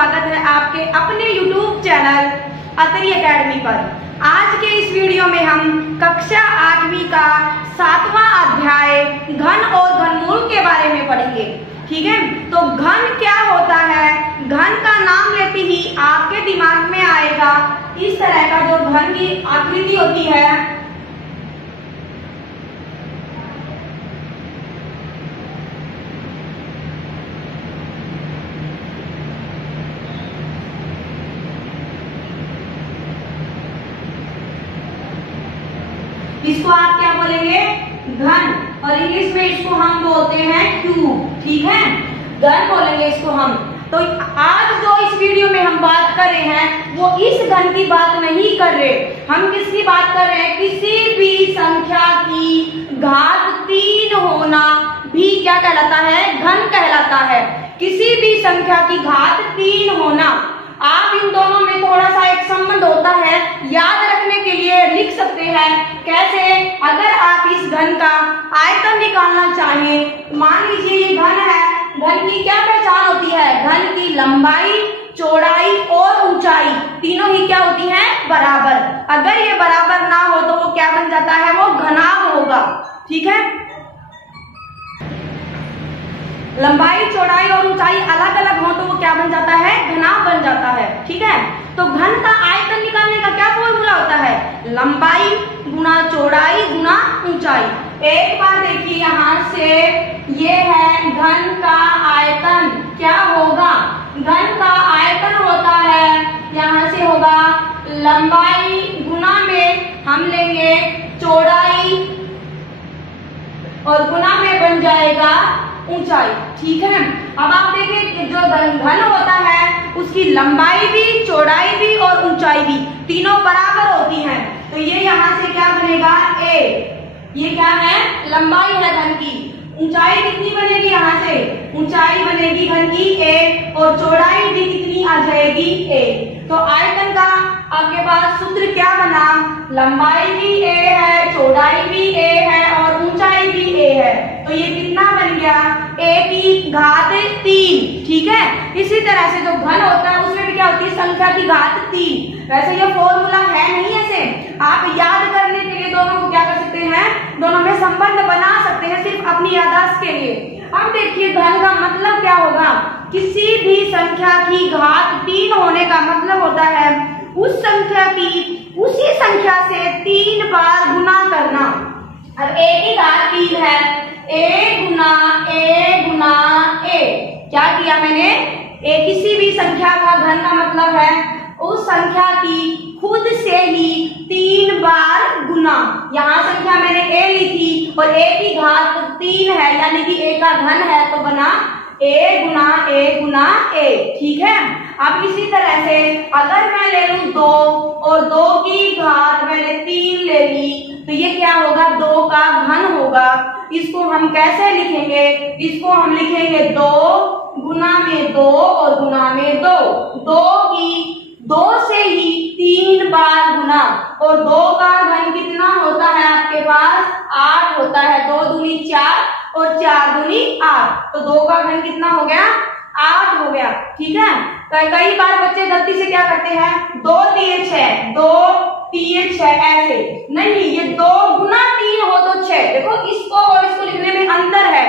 स्वागत है आपके अपने YouTube चैनल अतरी एकेडमी पर। आज के इस वीडियो में हम कक्षा 8वीं का 7वां अध्याय घन और घनमूल के बारे में पढ़ेंगे। ठीक है, तो घन क्या होता है? घन का नाम लेते ही आपके दिमाग में आएगा इस तरह का जो घन की आकृति होती है, इसको आप क्या बोलेंगे? घन। और इंग्लिश में इसको हम बोलते हैं क्यूब। ठीक है, घन बोलेंगे इसको हम। तो आज जो इस वीडियो में हम बात कर रहे हैं वो इस घन की बात नहीं कर रहे, हम किसकी बात कर रहे हैं? किसी भी संख्या की घात 3 होना भी क्या कहलाता है? घन कहलाता है। किसी भी संख्या की घात 3 होना। आप इन दोनों में थोड़ा सा एक संबंध होता है, याद रखने के लिए लिख सकते हैं। कैसे? अगर आप इस घन का आयतन निकालना चाहें, मान लीजिए ये घन है, घन की क्या पहचान होती है? घन की लंबाई, चौड़ाई और ऊंचाई तीनों ही क्या होती हैं? बराबर। अगर ये बराबर ना हो तो वो क्या बन जाता है? वो घनाभ होगा। ठीक है, लंबाई, चौड़ाई और ऊंचाई अलग अलग हो तो वो क्या बन जाता है? घनाभ बन जाता है। ठीक है, तो घन का आयतन निकालने का क्या फॉर्मूला होता है? लंबाई गुना चौड़ाई गुना ऊंचाई। एक बार देखिए, यहाँ से ये है घन का आयतन। क्या होगा? घन का आयतन होता है, यहाँ से होगा लंबाई गुना में हम लेंगे चौड़ाई और गुना में बन जाएगा ऊंचाई। ठीक है, अब आप देखिए जो घन होता है उसकी लंबाई भी, चौड़ाई भी और ऊंचाई भी तीनों बराबर होती हैं। तो ये यहाँ से क्या बनेगा? ए। ये क्या है? लंबाई है घन की। ऊंचाई कितनी बनेगी? यहाँ से ऊंचाई बनेगी घन की ए और चौड़ाई भी कितनी आ जाएगी? ए। तो आयतन का आपके पास सूत्र क्या बना? लंबाई भी ए है, चौड़ाई भी ए है और ऊंचाई भी ए है। तो ये कितना बन गया? ए की घात 3। ठीक है, इसी तरह से जो घन होता है उसमें भी क्या होती है? संख्या की घात 3। वैसे ये फॉर्मूला है नहीं, ऐसे आप याद करने के लिए दोनों को क्या कर सकते हैं? दोनों में संबंध बना सकते हैं सिर्फ अपनी याददाश्त के लिए। अब देखिए घन का मतलब क्या होगा? किसी भी संख्या की घात 3 होने का मतलब होता है उस संख्या की उसी संख्या से 3 बार गुना करना। अब ए की घात 3 है, ए गुना ए। क्या किया मैंने? ए किसी भी संख्या का घन का मतलब है उस संख्या की खुद से ही 3 बार गुना। यहाँ संख्या मैंने ए ली थी और ए की घात 3 है, यानी कि ए का घन है, तो बना ए गुना ए। ठीक है, अब इसी तरह से अगर मैं ले लूं 2 और 2 की घात मैंने 3 ले ली तो ये क्या होगा? 2 का घन होगा। इसको हम कैसे लिखेंगे? इसको हम लिखेंगे 2 गुना में 2 और गुना में 2। 2 की 2 से ही 3 बार गुना, और 2 का घन कितना होता है आपके पास? 8 होता है। 2 दूनी 4 और 4 दूनी 8, तो 2 का घन कितना हो गया? 8 हो गया। ठीक है, कई बार बच्चे गलती से क्या करते हैं? 2 3 6, 2 3 6 ऐसे नहीं, ये 2 गुना 3 हो तो 6। देखो इसको और इसको लिखने में अंतर है,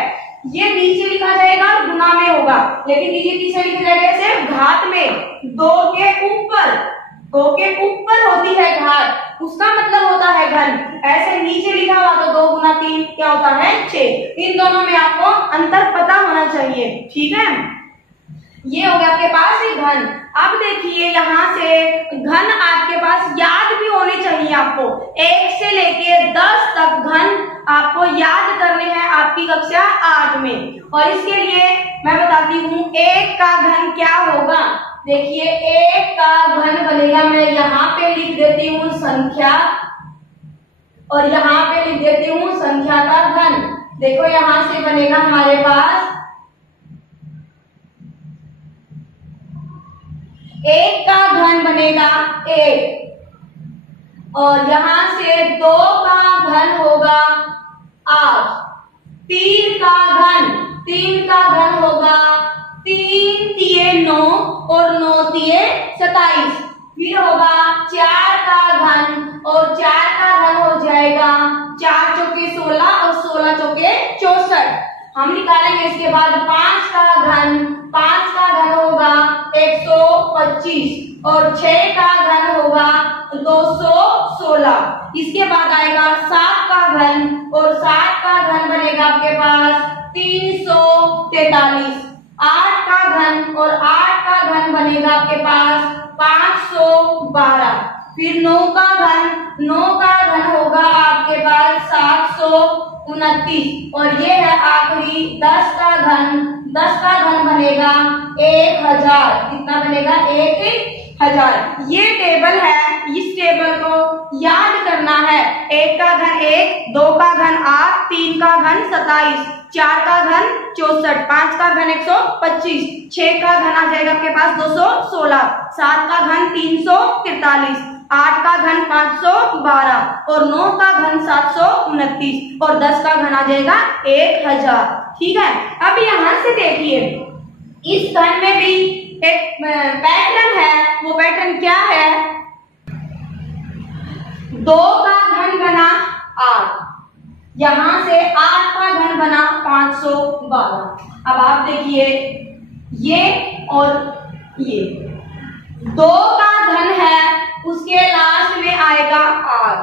ये नीचे लिखा जाएगा और गुना में होगा, लेकिन ये किसे लिखा जाएगा? सिर्फ घात में। 2 के ऊपर होती है घात, उसका मतलब होता है घन। ऐसे नीचे लिखा हुआ तो 2 गुना 3 क्या होता है? 6। इन दोनों में आपको अंतर पता होना चाहिए। ठीक है, ये हो गया आपके पास ही घन। अब देखिए यहाँ से घन आपके पास याद भी होने चाहिए आपको। 1 से लेके 10 तक घन आपको याद करने हैं आपकी कक्षा 8 में। और इसके लिए मैं बताती हूँ 1 का घन क्या होगा। देखिए 1 का घन बनेगा, मैं यहाँ पे लिख देती हूँ संख्या और यहाँ पे लिख देती हूँ संख्या का घन। देखो यहाँ से बनेगा हमारे पास 1 का घन बनेगा 1 और यहाँ से 2 का घन होगा 8। 3 का घन होगा 3 3 9 और 9 फिर होगा 4 का घन और 4 का घन हो जाएगा 4 चौके 16 और 16 चौके 64। हम निकालेंगे इसके बाद 5 का घन, 5 का घन होगा 125 और 6 का घन होगा 216। इसके बाद आएगा 7 का घन और 7 का घन बनेगा आपके पास 343। 8 का घन और 8 का घन बनेगा आपके पास 512। फिर 9 का घन, 9 का घन होगा आपके पास 729 और ये है आखिरी 10 का घन, 10 का घन बनेगा 1000। कितना बनेगा? 1000। ये टेबल है, इस टेबल को याद करना है। 1 का घन 1, 2 का घन 8, 3 का घन 27, 4 का घन 64, 5 का घन 125, 6 का घन आ जाएगा आपके पास 216, 7 का घन 343, 8 का घन 512 और 9 का घन 729 और 10 का घन आ जाएगा 1000। ठीक है, अब यहाँ से देखिए इस घन में भी एक पैटर्न है। वो पैटर्न क्या है? 2 का घन बना 8, यहां से 8 का घन बना 512। अब आप देखिए ये और ये 2 का घन है, उसके लास्ट में आएगा 8,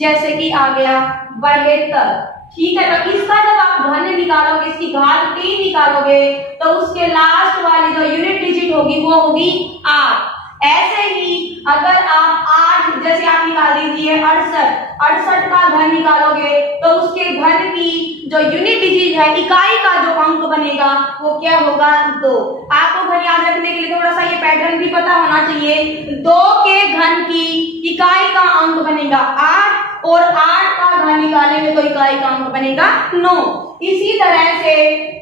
जैसे कि आ गया 72। ठीक है, तो इसका जब आप घन निकालोगे, इसकी घात 3 निकालोगे तो उसके लास्ट वाली जो यूनिट डिजिट होगी वो होगी 8। ऐसे ही अगर आप 8 जैसे आप निकाल दीजिए 68 का घन निकालोगे तो उसके घन की जो यूनिट डिजिट है, इकाई का जो अंक बनेगा वो क्या होगा? 2। आपको घन याद रखने के लिए थोड़ा सा ये पैटर्न भी पता होना चाहिए। 2 के घन की इकाई का अंक बनेगा 8 और 8 का घन निकालेंगे तो इकाई का अंक बनेगा 9। इसी तरह से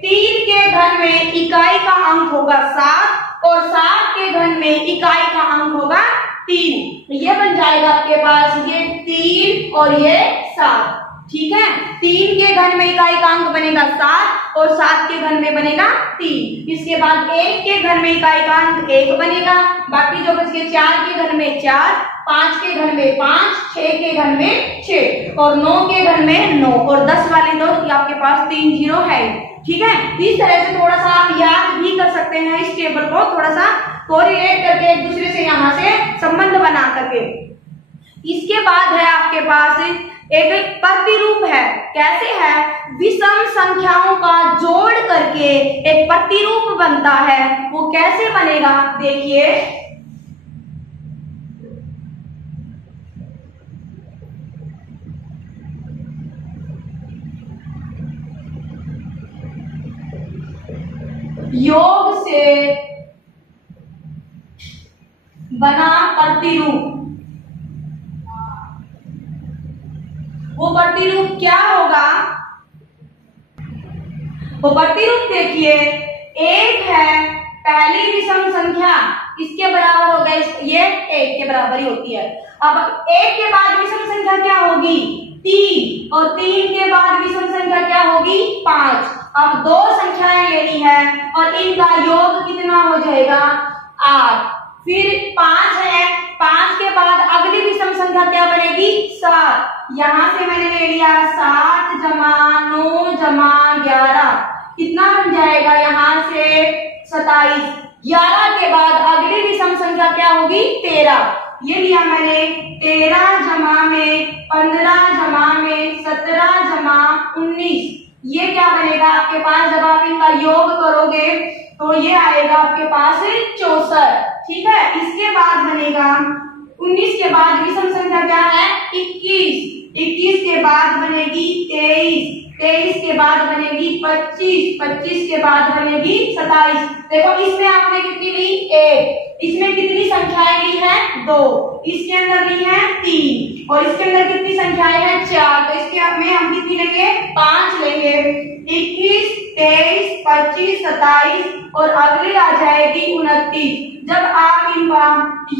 3 के घन में इकाई का अंक होगा 7 और 7 के घन में इकाई का अंक होगा 3। ये बन जाएगा आपके पास ये 3 और ये 7। ठीक है, 3 के घन में इकाई का अंक बनेगा 7 और 7 के घन में बनेगा 3। इसके बाद 1 के घन में इकाई का अंक 1 बनेगा, बाकी जो बच के 4 के घन में 4, 5 के घन में 5, 6 के घन में 6 और 9 के घन में 9 और 10 वाले तो आपके पास 3 0 है। ठीक है, इस तरह से थोड़ा सा आप याद भी कर सकते हैं इस टेबल को, थोड़ा सा कोरिलेट करके एक दूसरे से यहाँ से संबंध बना करके। इसके बाद है आपके पास एक प्रतिरूप है। कैसे है? विषम संख्याओं का जोड़ करके एक प्रतिरूप बनता है। वो कैसे बनेगा? देखिए योग से बना प्रतिरूप। वो प्रतिरूप क्या होगा? वो प्रतिरूप देखिए, 1 है पहली विषम संख्या, इसके बराबर होगा, ये 1 के बराबर ही होती है। अब 1 के बाद विषम संख्या क्या होगी? 3 और 3 के बाद विषम संख्या क्या होगी? 5। अब 2 संख्याएं लेनी है और इनका योग कितना हो जाएगा? 8। फिर 5 है, 5 के बाद अगली विषम संख्या क्या बनेगी? 7। यहां से मैंने ले लिया 7 जमा 9 जमा 11, कितना बन जाएगा यहाँ से? 27। 11 के बाद अगली विषम संख्या क्या होगी? 13। ये लिया मैंने 13 जमा में 15 जमा में 17 जमा 19। ये क्या बनेगा आपके पास? जब आप इनका योग करोगे तो ये आएगा आपके पास 64। ठीक है, इसके बाद बनेगा 19 के बाद विषम संख्या क्या है? 21। 21 के बाद बनेगी 23। 23 के बाद बनेगी 25। 25 के बाद बनेगी 27। देखो इसमें आपने कितनी ली? 1। इसमें कितनी संख्याएं ली हैं? 2। इसके अंदर ली है 3 और इसके अंदर कितनी संख्याएं हैं? 4। तो इसके में हम कितनी लेंगे? 5 लेंगे। 21, 23, 25, 27 और अगली आ जाएगी 29। जब आप इनका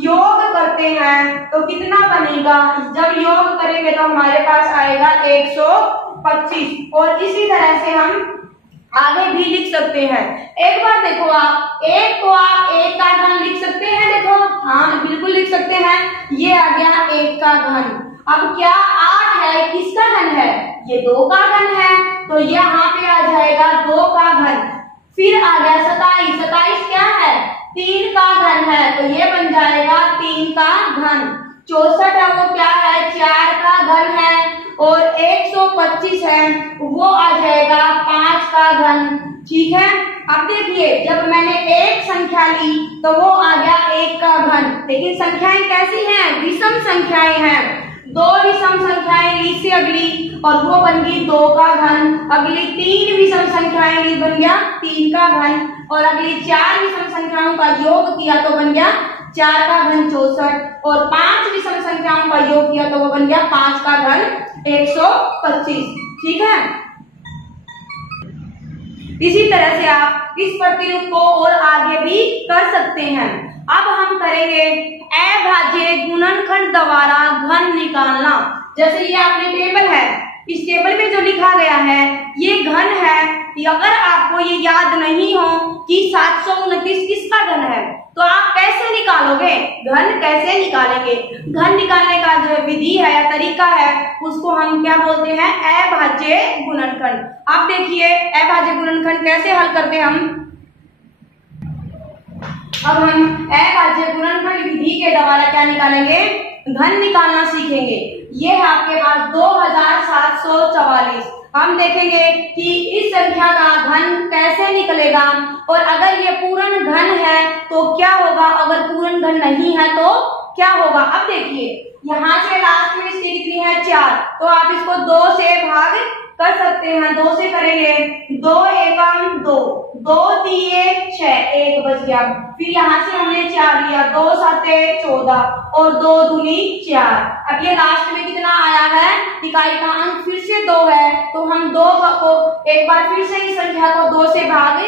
योग करते हैं तो कितना बनेगा? जब योग करेंगे तो हमारे पास आएगा 125 और इसी तरह से हम आगे भी लिख सकते हैं। एक बार देखो आप, 1 को आप 1 का घन लिख सकते हैं। देखो हाँ बिल्कुल लिख सकते हैं, ये आ गया 1 का घन। अब क्या 8 है, किसका घन है, ये 2 का घन है, तो यहाँ पे आ जाएगा 2 का घन। फिर आ गया 27, 27 क्या है, 3 का घन है, तो ये बन जाएगा 3 का घन। 64 है वो क्या है, 4 का घन है, और 125 है वो आ जाएगा 5 का घन। ठीक है, अब देखिए जब मैंने एक संख्या ली तो वो आ गया 1 का घन, लेकिन संख्याएं कैसी हैं, विषम संख्याएं हैं। 2 विषम संख्याएं ली से अगली, और वो बन गई 2 का घन। अगली 3 विषम संख्याएं ली, बन गया 3 का घन, और अगली 4 विषम संख्याओं का योग किया तो बन गया 4 का घन 64, और 5 विषम संख्याओं का योग किया तो वो बन गया 5 का घन 125। ठीक है, इसी तरह से आप इस प्रतिरूप को और आगे भी कर सकते हैं। अब हम करेंगे अभाज्य गुणनखंड द्वारा घन निकालना। जैसे ये आपने टेबल है, इस टेबल में जो लिखा गया है ये घन है। अगर आपको ये याद नहीं हो कि 729 किसका घन है, तो आप कैसे निकालोगे, घन कैसे निकालेंगे। घन निकालने का जो विधि है या तरीका है उसको हम क्या बोलते हैं, अभाज्य गुणनखंड। अब देखिए अभाज्य गुणनखंड कैसे हल करते हैं हम। अब हम अभाज्य गुणनखंड विधि के द्वारा क्या निकालेंगे, घन निकालना सीखेंगे। ये है आपके पास 2744। हम देखेंगे कि इस संख्या का घन कैसे निकलेगा, और अगर ये पूर्ण घन है तो क्या होगा, अगर पूर्ण घन नहीं है तो क्या होगा। अब देखिए यहाँ से लास्ट में इसकी कितनी है, 4, तो आप इसको 2 से भाग कर सकते हैं। 2 से करेंगे, 2 एकम 2, 2 दिए 6, 1 बच गया। फिर यहाँ से हमने 4 लिया, 2 साते 14, और 2 दूनी 4। अब ये लास्ट में कितना आया है, इकाई का अंक फिर से 2 है, तो हम 2 को एक बार फिर से इस संख्या को 2 से भाग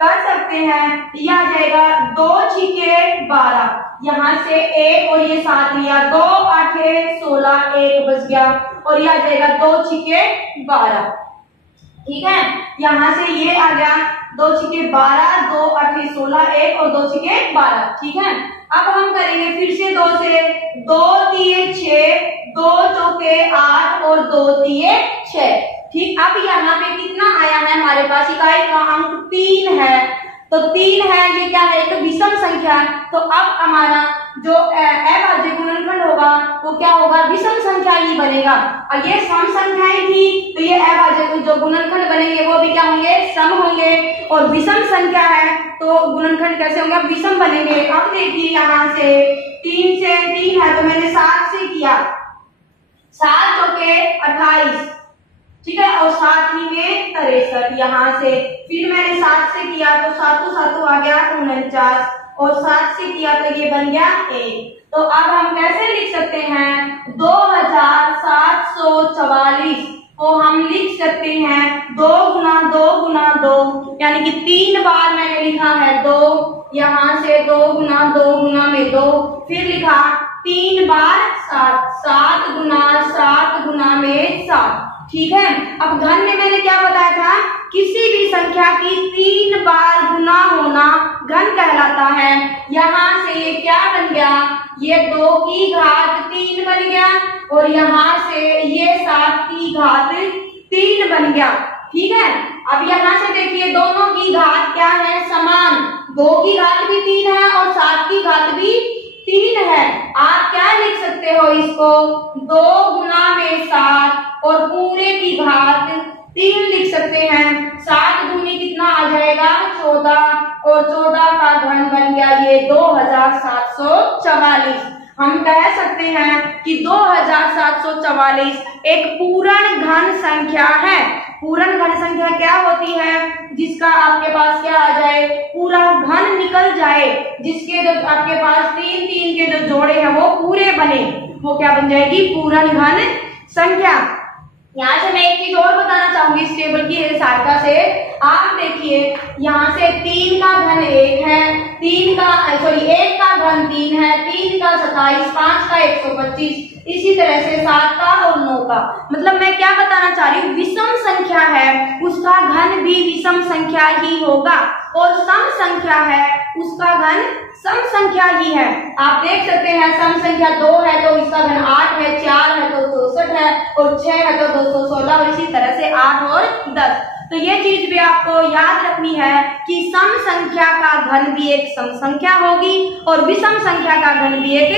कर सकते हैं। यह आ जाएगा 2 छिके 12, यहाँ से 1 और ये 7 लिया, 2 8 16, 1 बच गया, और यह आ जाएगा 2 छिके 12। ठीक है, यहाँ से ये आ गया 2 छिके 12, 2 8 16, 1 और 2 छिके 12। ठीक है, अब हम करेंगे फिर से 2 से, 2 दिए 6, 2 चौके 8 और 2 दिए 6। ठीक, अब यहाँ पे कितना आया है हमारे पास, इकाई का अंक 3 है, तो 3 है, ये क्या है, एक विषम संख्या। तो अब हमारा जो अभाज्य गुणनखंड होगा वो क्या होगा, विषम संख्या ही बनेगा। और ये सम संख्याएं थी तो ये अभाज्य जो गुणनखंड बनेंगे वो भी क्या होंगे, सम होंगे। और विषम संख्या है तो गुणनखंड कैसे होंगे, विषम बनेंगे। अब देखिए यहाँ से 3 से 3 है तो मैंने 7 से किया, 7 चौके 28, ठीक है, और 7 में 63। यहाँ से फिर मैंने 7 से किया तो 7 7 आ गया 49, और 7 से किया तो ये बन गया 1। तो अब हम कैसे लिख सकते हैं, 2744 को हम लिख सकते हैं 2 गुना 2 गुना 2, यानी कि 3 बार मैंने लिखा है 2, यहाँ से 2 गुना 2 गुना में 2, फिर लिखा 3 बार 7, 7 गुना में 7। ठीक है, अब घन में मैंने क्या बताया था, किसी भी संख्या की 3 बार गुना होना घन कहलाता है। यहाँ से ये क्या बन गया, ये 2 की घात 3 बन गया, और यहाँ से ये 7 की घात 3 बन गया। ठीक है, अब यहाँ से देखिए दोनों की घात क्या है, समान। 2 की घात भी 3 है और 7 की घात भी 3 है। आप क्या लिख सकते हो इसको, 2 गुना में 7 और पूरे की घात 3 लिख सकते हैं। 7 दूनी कितना आ जाएगा, 14, और 14 का घन बन गया ये 2744। हम कह सकते हैं कि 2744 एक पूर्ण घन संख्या है। पूर्ण घन संख्या क्या होती है, जिसका आपके पास क्या आ जाए, पूरा घन निकल जाए, जिसके जो आपके पास 3 3 के जो जोड़े हैं वो पूरे बने, वो क्या बन जाएगी, पूर्ण घन संख्या। यहाँ से मैं एक चीज और बताना चाहूंगी इस टेबल की सहायता से। आप देखिए यहाँ से 3 का घन 1 है, 1 का घन 3 है, 3 का 27, 5 का 125, इसी तरह से 7 का और 9 का। मतलब मैं क्या बताना चाह रही हूँ, विषम संख्या है उसका घन भी विषम संख्या ही होगा, और सम संख्या है उसका घन सम संख्या ही है। आप देख सकते हैं सम संख्या 2 है तो इसका घन 8 है, 4 है तो 64 है, और 6 है तो 216, और इसी तरह से 8 और 10। तो ये चीज भी आपको याद रखनी है कि सम संख्या का घन भी एक सम संख्या होगी और विषम संख्या का घन भी एक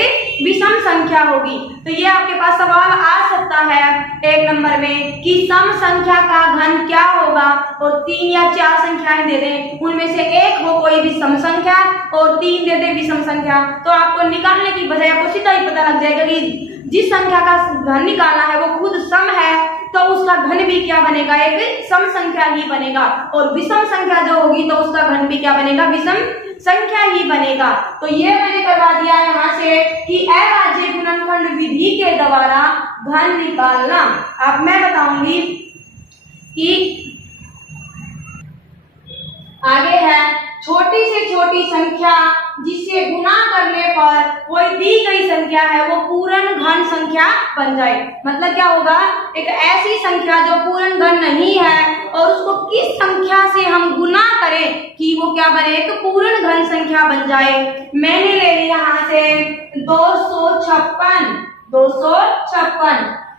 विषम संख्या होगी। तो ये आपके पास सवाल आ सकता है 1 नंबर में कि सम संख्या का घन क्या होगा, और 3 या 4 संख्याएं दे दें, उनमें से एक हो कोई भी सम संख्या और 3 दे दे विषम संख्या, तो आपको निकालने की बजाय आपको सीधा ही पता लग जाएगा कि जिस संख्या का घन निकालना है वो खुद सम है, तो उसका घन भी क्या बनेगा, एक सम संख्या ही बनेगा, और विषम संख्या जो होगी तो उसका घन भी क्या बनेगा, विषम संख्या ही बनेगा। तो ये मैंने करवा दिया यहाँ से कि अभाज्य गुणनखंड विधि के द्वारा घन निकालना। अब मैं बताऊंगी कि आगे है छोटी से छोटी संख्या जिससे गुणा करने पर कोई दी गई संख्या है वो पूर्ण घन संख्या बन जाए। मतलब क्या होगा, एक ऐसी संख्या जो पूर्ण घन नहीं है और उसको किस संख्या से हम गुणा करें कि वो क्या बने, एक पूर्ण घन संख्या बन जाए। मैंने ले ली यहाँ से 256।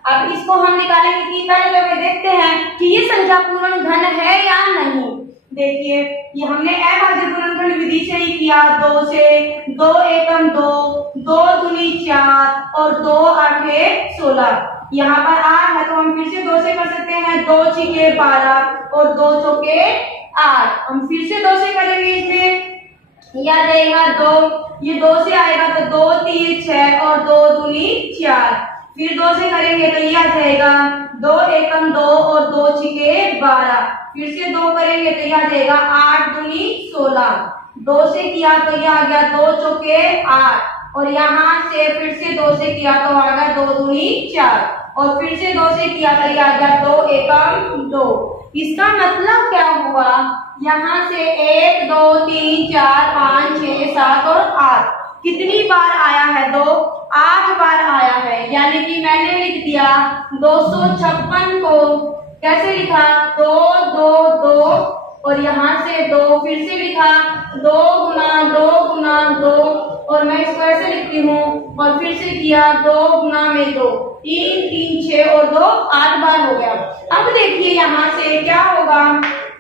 अब इसको हम निकालेंगे कि पहले तो देखते हैं कि ये संख्या पूर्ण घन है या नहीं। देखिए ये हमने अभाज्य गुणनखंड विधि से ही किया, 2 से 2 एकम 2, 2 दूनी 4 और 2 आठे 16। यहाँ पर 8 है तो हम फिर से 2 से कर सकते हैं, 2 छीके 12 और 2 चौके 8। हम फिर से 2 से करेंगे, इसमें यह जाएगा 2, ये 2 से आएगा तो 2 3 6 और 2 दूनी 4। फिर 2 से करेंगे तो यह आ जाएगा 2 एकम 2 और 2 छीके 12। फिर से 2 करेंगे तो यह आ जाएगा 8 दूनी 16। 2 से किया तो यह आ गया 2 चौके 8, और यहाँ से फिर से 2 से किया तो आ गया 2 दूनी 4, और फिर से 2 से किया तो यह आ गया 2 एकम 2। इसका मतलब क्या हुआ, यहाँ से 1 2 3 4 5 6 7 और 8 कितनी बार आया है, 2 8 बार आया है। यानी कि मैंने लिख दिया 256 को कैसे लिखा, 2 2 2 और यहाँ से 2, फिर से लिखा 2 गुना 2 गुना 2, और मैं इसको ऐसे लिखती हूँ, और फिर से किया 2 गुना में 2, 3 3 6 और 2 8 बार हो गया। अब देखिए यहाँ से क्या होगा,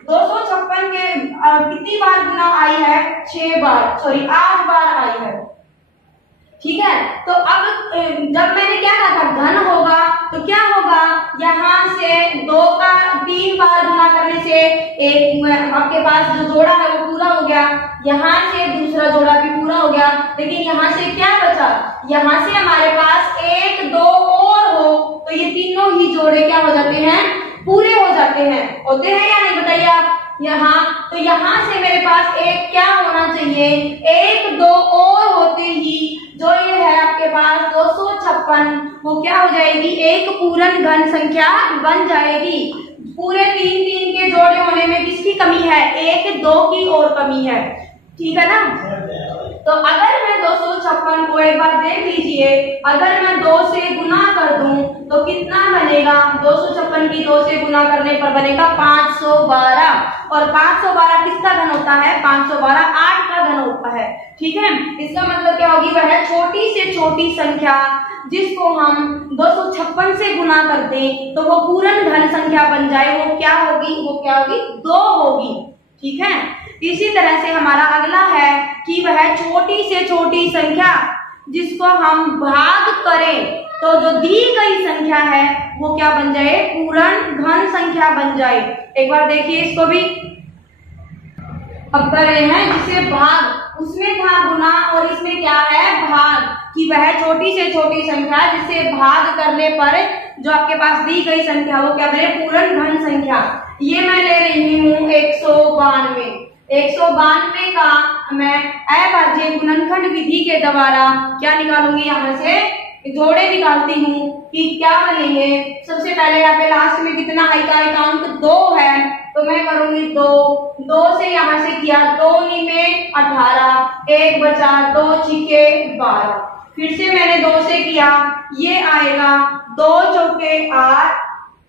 256 के कितनी बार गुना आई है, 8 बार आई है। ठीक है, तो अब जब मैंने क्या कहा था घन होगा तो क्या होगा, यहाँ से 2 का 3 बार गुना करने से एक आपके पास जो जोड़ा है वो पूरा हो गया, यहाँ से दूसरा जोड़ा भी पूरा हो गया, लेकिन यहाँ से क्या बचा, यहाँ से हमारे पास 1 2 और हो तो ये तीनों ही जोड़े क्या हो जाते हैं, पूरे हो जाते हैं। होते हैं या नहीं बताइए आप, यहाँ तो यहाँ से मेरे पास एक क्या होना चाहिए, 1 2 और होते ही जो ये है आपके पास 256 वो क्या हो जाएगी, एक पूर्ण घन संख्या बन जाएगी। पूरे 3 3 के जोड़े होने में किसकी कमी है, 1 2 की और कमी है। ठीक है ना, तो अगर मैं 256 को एक बार देख लीजिए, अगर मैं 2 से गुना कर दूं तो कितना बनेगा, 256 की 2 से गुना करने पर बनेगा 512, और 512 किसका घन होता है, 512 8 का घन होता है। ठीक है, इसका मतलब क्या होगी, वह छोटी से छोटी संख्या जिसको हम 256 से गुना कर दें तो वो पूर्ण घन संख्या बन जाए, वो क्या होगी, 2 होगी। ठीक है, इसी तरह से हमारा अगला है कि वह छोटी से छोटी संख्या जिसको हम भाग करें तो जो दी गई संख्या है वो क्या बन जाए, पूर्ण घन संख्या बन जाए। एक बार देखिए इसको भी, अब कर रहे हैं जिसे भाग, उसमें था गुना और इसमें क्या है, भाग, कि वह छोटी से छोटी संख्या जिसे भाग करने पर जो आपके पास दी गई संख्या वो क्या बने, पूर्ण घन संख्या। ये मैं ले रही हूँ 192। 192 का मैं अभाज्य गुणनखंड विधि के द्वारा क्या निकालूंगी, यहाँ से जोड़े निकालती हूँ कि क्या बनेंगे। सबसे पहले यहाँ पे लास्ट में कितना आई का अंक 2 है, तो मैं करूंगी 2 से यहाँ से किया 2 में 18, 1 बचा, 2 छीके 12। फिर से मैंने 2 से किया, ये आएगा 2 चौके 8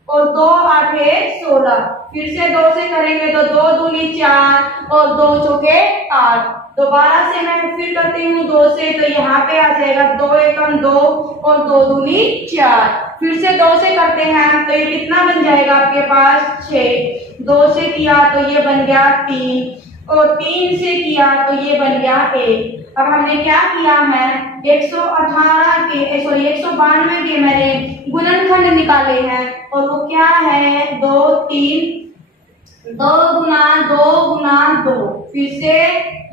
और 2 आठे 16। फिर से 2 से करेंगे तो 2 दूनी 4 और 2 चौके 8। दोबारा से मैं फिर करती हूँ 2 से, तो यहाँ पे आ जाएगा 2 एकम 2 और 2 दूनी 4। फिर से 2 से करते हैं तो ये कितना बन जाएगा आपके पास 6। 2 से किया तो ये बन गया 3 और 3 से किया तो ये बन गया 1। अब हमने क्या किया है 192 के मैंने गुणनखंड निकाले हैं और वो क्या है 2 3 2 गुना 2 गुना 2। फिर से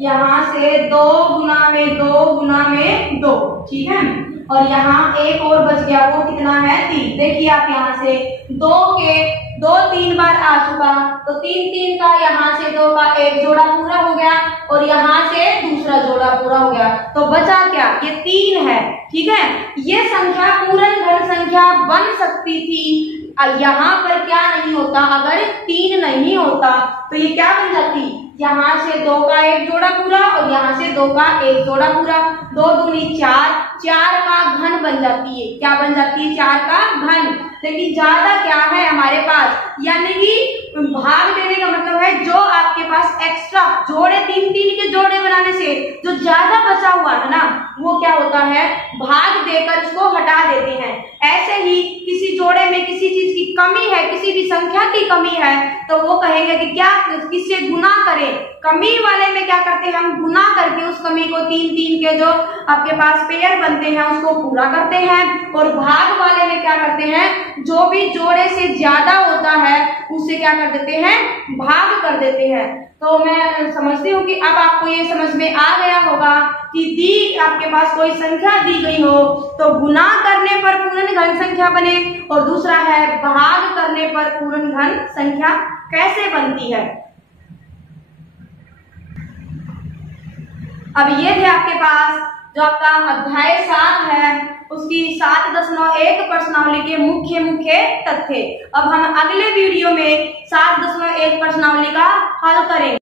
यहाँ से 2 गुना में 2 गुना में 2, ठीक है। और यहाँ एक और बच गया, वो कितना है 3। देखिए आप यहाँ से 2 के 2 3 बार आ चुका, तो 3 3 का यहाँ से 2 का एक जोड़ा पूरा हो गया और यहाँ से दूसरा जोड़ा पूरा हो गया, तो बचा क्या ये 3 है, ठीक है। ये संख्या पूर्ण धन संख्या बन सकती थी, यहाँ पर क्या नहीं होता, अगर 3 नहीं होता तो ये क्या बन जाती, यहाँ से 2 का एक जोड़ा पूरा और यहाँ से 2 का एक जोड़ा पूरा, 2 दूनी 4, 4 का घन बन जाती है। क्या बन जाती है 4 का घन। लेकिन ज्यादा क्या है हमारे पास, यानी कि भाग देने का मतलब है जो आपके पास एक्स्ट्रा जोड़े 3 3 के जोड़े बनाने से जो ज्यादा बचा हुआ है ना, वो क्या होता है भाग देकर उसको हटा देते हैं। ऐसे ही किसी जोड़े में किसी चीज की कमी है, किसी भी संख्या की कमी है, तो वो कहेंगे कि क्या किससे गुना करें। कमी वाले में क्या करते हैं हम गुना करके उस कमी को 3 3 के जो आपके पास पेयर बनते हैं उसको पूरा करते हैं। और भाग वाले में क्या करते हैं जो भी जोड़े से ज्यादा होता है उससे क्या कर देते हैं भाग कर देते हैं। तो मैं समझती हूँ कि अब आपको ये समझ में आ गया होगा कि दी आपके पास कोई संख्या दी गई हो तो गुना करने पर पूर्ण घन संख्या बने, और दूसरा है भाग करने पर पूर्ण घन संख्या कैसे बनती है। अब ये थे आपके पास जो आपका अध्याय 7 है उसकी 7.1 प्रश्नावली के मुख्य तथ्य। अब हम अगले वीडियो में 7.1 प्रश्नावली का हल करेंगे।